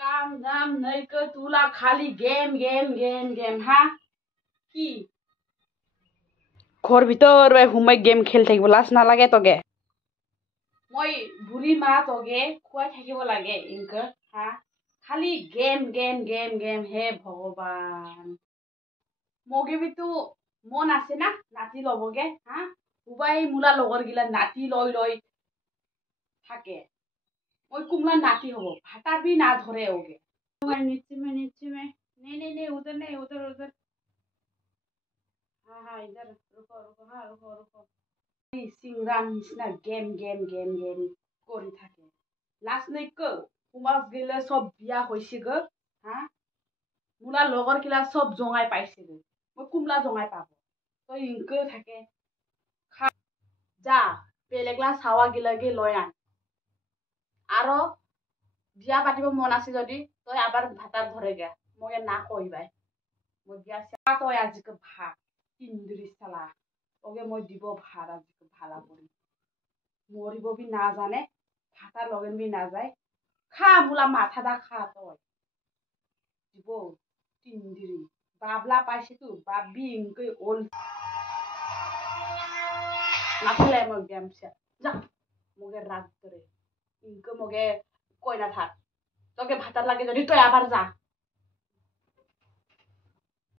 কাম দাম নাই কে তুলা খালি গেম গেম গেম গেম হা কি ঘর ভিতর হুমাই গেম খেল থাকিব লাজ নালাগে তগে মই বুঢ়ী মা তগে খুৱাই থাকিব লাগে ইনকে হা খালি গেম গেম গেম গেম হে ভগৱান মগেবিতো মন আছে না নাতি ল'বগে হা উবাই মূলা লগৰ গিলা নাতি লৈ লৈ থাকে ওই কুমলা नाती हो भाटा भी ना धरे होगे नीचे में नहीं उधर नहीं उधर उधर हाँ इधर रुको रुको हाँ रुको सिंगराम निसना गेम गेम गेम गेम करी থাকে लास्ट नहीं को कुमास गले सब बिया होइसिगो हाँ मुला लगर किला सब जंगाय पाइसिगो মই कुमला जंगाय पाबो तो इनके থাকে जा बेलेगला सावा गिलागे लय आन आरो বিয়া পাতিব মন আছে যদি তই আবার ভাতার ধরে গে মগে না কইবাই মই বিয়া সা তই আজিকে ভাত তিনদিরি সালা ওকে মই দিব ভাত আজিকে ভালা করি মরিব বি না জানে ভাতার লগেন বি না যায় খা মুলা মাথা দা খা তই দিব তিনদিরি বাবলা পাইছি তো বাবি ইনকে ওল নাফলে মই গেমছে যা মগে রাগ করে ইনকে মগে কইনা থাক তোকে ভাতার লাগে যদি তুই আবার যা